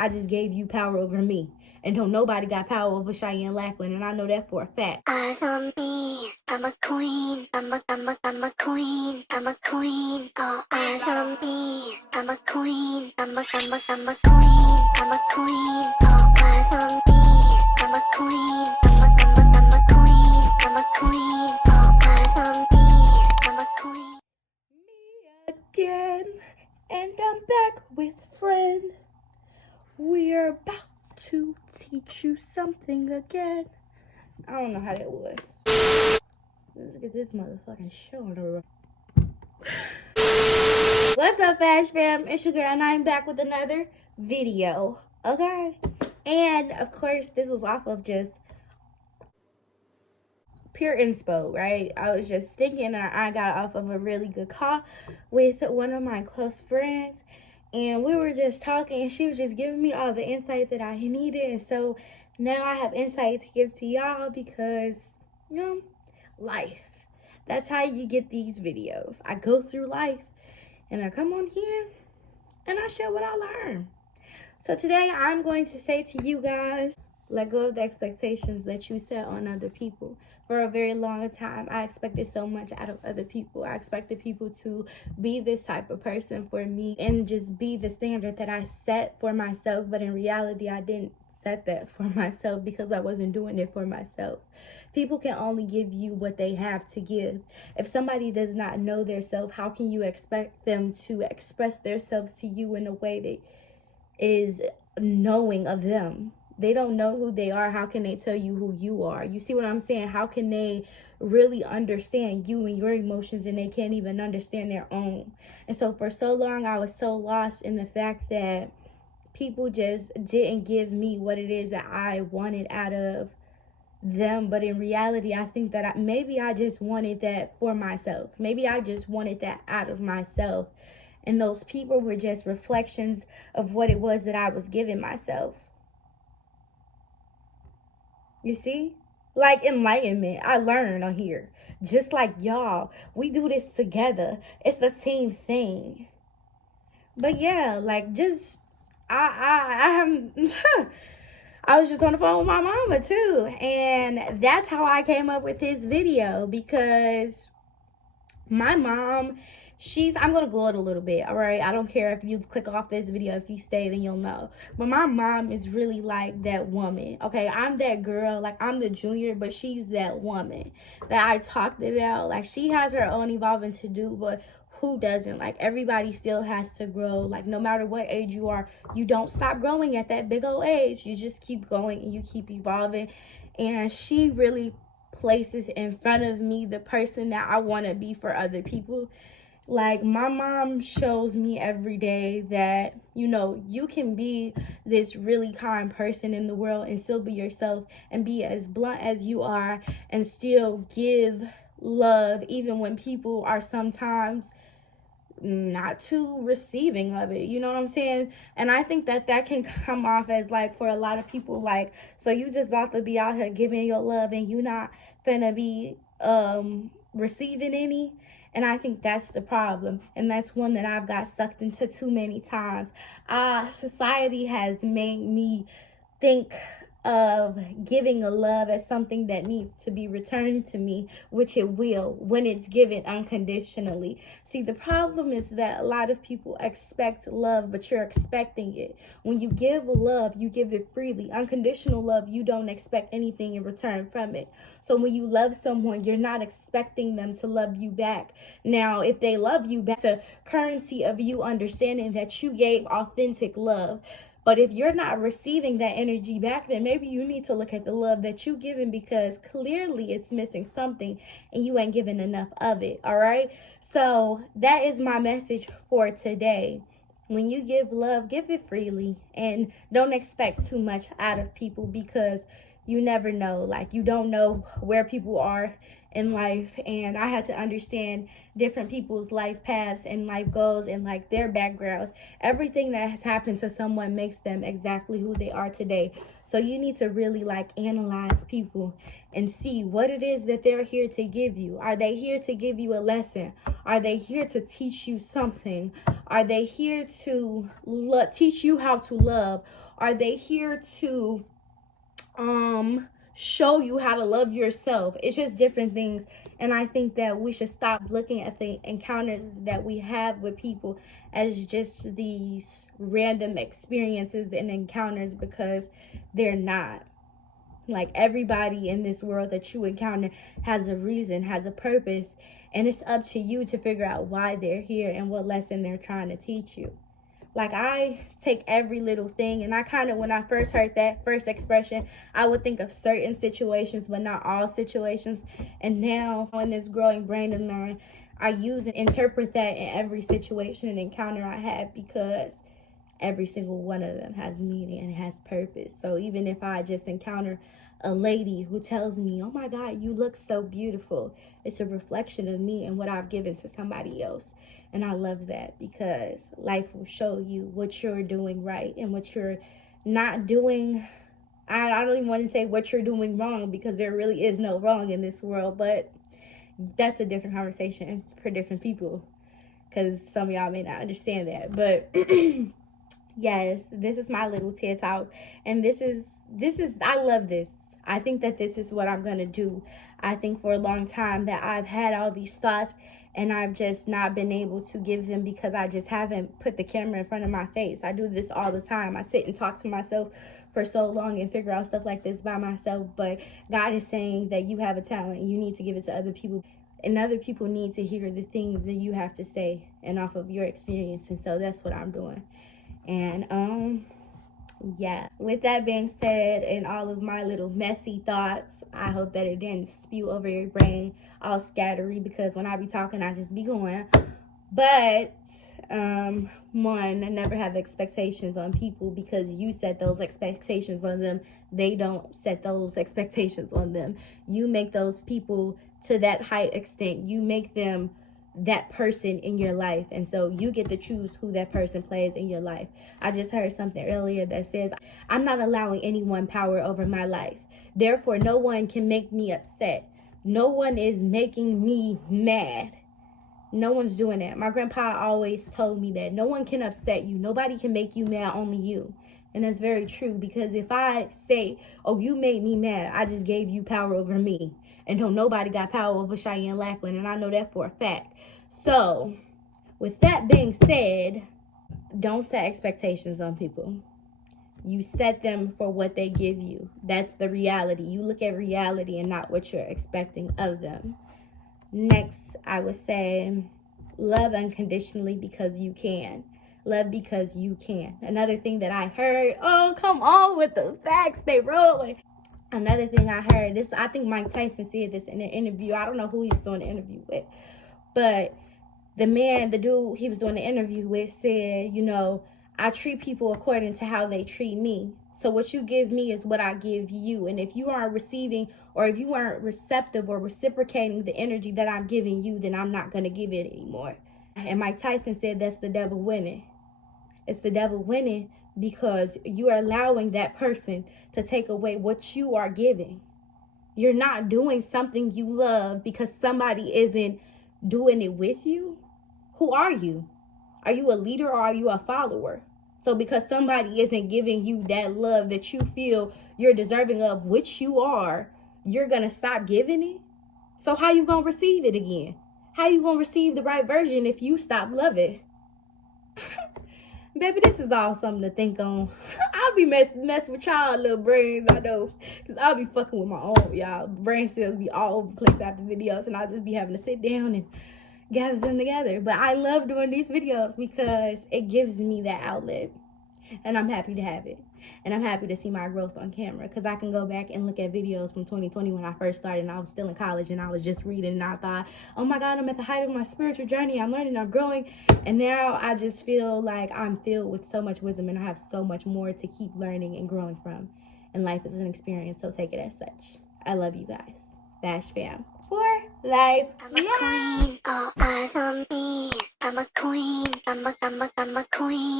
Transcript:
I just gave you power over me. And don't nobody got power over Cheyanne Lackland, and I know that for a fact. Eyes on me, I'm a queen, I'm a queen, I'm a queen. All eyes on me, I'm a queen, I'm a queen, I'm a queen. All eyes on me, I'm a queen, I'm a queen, I'm a queen. All eyes on me, I'm a queen. Me again, and I'm back with friend. We're about to teach you something again. I don't know how that was. Let's get this motherfucking show on the road. What's up, Fash fam? It's your girl, and I'm back with another video. Okay? And of course, this was off of just pure inspo, right? I was just thinking, and I got off of a really good call with one of my close friends, and we were just talking, and she was just giving me all the insight that I needed. And so now I have insight to give to y'all because, you know, life. That's how you get these videos. I go through life, and I come on here, and I share what I learn. So today I'm going to say to you guys, let go of the expectations that you set on other people. For a very long time, I expected so much out of other people. I expected people to be this type of person for me and just be the standard that I set for myself. But in reality, I didn't set that for myself because I wasn't doing it for myself. People can only give you what they have to give. If somebody does not know their self, how can you expect them to express themselves to you in a way that is knowing of them? They don't know who they are. How can they tell you who you are? You see what I'm saying? How can they really understand you and your emotions, and they can't even understand their own? And so for so long, I was so lost in the fact that people just didn't give me what it is that I wanted out of them. But in reality, I think that maybe I just wanted that for myself. Maybe I just wanted that out of myself. And those people were just reflections of what it was that I was giving myself. You see? Like enlightenment. I learned on here. Just like y'all. We do this together. It's the same thing. But yeah, like just I was just on the phone with my mama too. And that's how I came up with this video, because my mom, I'm gonna glow it a little bit, all right? I don't care if you click off this video. If you stay, then you'll know. But my mom is really like that woman, okay? I'm that girl, like I'm the junior, but she's that woman that I talked about. Like, she has her own evolving to do, but who doesn't? Like, everybody still has to grow. Like, no matter what age you are, you don't stop growing at that big old age. You just keep going and you keep evolving. And she really places in front of me the person that I want to be for other people. Like, my mom shows me every day that, you know, you can be this really kind person in the world and still be yourself and be as blunt as you are and still give love, even when people are sometimes not too receiving of it. You know what I'm saying? And I think that that can come off as, like, for a lot of people, like, so you just about to be out here giving your love and you not finna be receiving any. And I think that's the problem, and that's one that I've got sucked into too many times. Society has made me think of giving a love as something that needs to be returned to me, which it will when it's given unconditionally. See, the problem is that a lot of people expect love, but you're expecting it. When you give love, you give it freely. Unconditional love, you don't expect anything in return from it. So when you love someone, you're not expecting them to love you back. Now, if they love you back, it's a currency of you understanding that you gave authentic love. But if you're not receiving that energy back, then maybe you need to look at the love that you've given, because clearly it's missing something and you ain't giving enough of it, all right? So that is my message for today. When you give love, give it freely, and don't expect too much out of people, because you never know. Like, you don't know where people are in life, and I had to understand different people's life paths and life goals and like their backgrounds. Everything that has happened to someone makes them exactly who they are today. So you need to really like analyze people and see what it is that they're here to give you. Are they here to give you a lesson? Are they here to teach you something? Are they here to teach you how to love? Are they here to show you how to love yourself? It's just different things. And I think that we should stop looking at the encounters that we have with people as just these random experiences and encounters, because they're not. Like, everybody in this world that you encounter has a reason, has a purpose, and it's up to you to figure out why they're here and what lesson they're trying to teach you. Like, I take every little thing, and I kind of, when I first heard that first expression, I would think of certain situations, but not all situations. And now, in this growing brain of mine, I use and interpret that in every situation and encounter I have, because every single one of them has meaning and has purpose. So even if I just encounter a lady who tells me, oh my God, you look so beautiful, it's a reflection of me and what I've given to somebody else. And I love that, because life will show you what you're doing right and what you're not doing. I don't even want to say what you're doing wrong, because there really is no wrong in this world, but that's a different conversation for different people, because some of y'all may not understand that. But yes, this is my little TED Talk, and this is I love this. I think that this is what I'm gonna do. I think for a long time that I've had all these thoughts, and I've just not been able to give them because I just haven't put the camera in front of my face. I do this all the time. I sit and talk to myself for so long and figure out stuff like this by myself. But God is saying that you have a talent. You need to give it to other people. And other people need to hear the things that you have to say and off of your experience. And so that's what I'm doing. And yeah, with that being said, and all of my little messy thoughts, I hope that it didn't spew over your brain all scattery, because when I be talking, I just be going. But one, never have expectations on people, because you set those expectations on them. They don't set those expectations on them. You make those people to that high extent. You make them that person in your life, and so you get to choose who that person plays in your life. I just heard something earlier that says, I'm not allowing anyone power over my life, therefore no one can make me upset. No one is making me mad. No one's doing that. My grandpa always told me that no one can upset you. Nobody can make you mad, only you. And that's very true, because if I say, oh, you made me mad, I just gave you power over me. And don't nobody got power over Cheyanne Lackland, and I know that for a fact. So, with that being said, don't set expectations on people. You set them for what they give you. That's the reality. You look at reality and not what you're expecting of them. Next, I would say, love unconditionally because you can. Love because you can. Another thing that I heard, oh, come on with the facts, they rolling. Another thing I heard, this, I think Mike Tyson said this in an interview. I don't know who he was doing the interview with, but the dude he was doing the interview with said, you know, I treat people according to how they treat me. So what you give me is what I give you. And if you aren't receiving, or if you aren't receptive or reciprocating the energy that I'm giving you, then I'm not going to give it anymore. And Mike Tyson said that's the devil winning. It's the devil winning, because you are allowing that person to take away what you are giving. You're not doing something you love because somebody isn't doing it with you. Who are you? Are you a leader or are you a follower? So because somebody isn't giving you that love that you feel you're deserving of, which you are, you're going to stop giving it? So how you going to receive it again? How you going to receive the right version if you stop loving? Baby, this is all something to think on. I'll be messing with y'all little brains, I know. Because I'll be fucking with my own, y'all. Brain cells be all over the place after videos, and I'll just be having to sit down and gather them together. But I love doing these videos because it gives me that outlet. And I'm happy to have it. And I'm happy to see my growth on camera, because I can go back and look at videos from 2020 when I first started and I was still in college and I was just reading and I thought, oh my God, I'm at the height of my spiritual journey. I'm learning, I'm growing. And now I just feel like I'm filled with so much wisdom and I have so much more to keep learning and growing from. And life is an experience, so take it as such. I love you guys. Fash fam for life. I'm a queen, all eyes on me. I'm a queen, I'm a queen.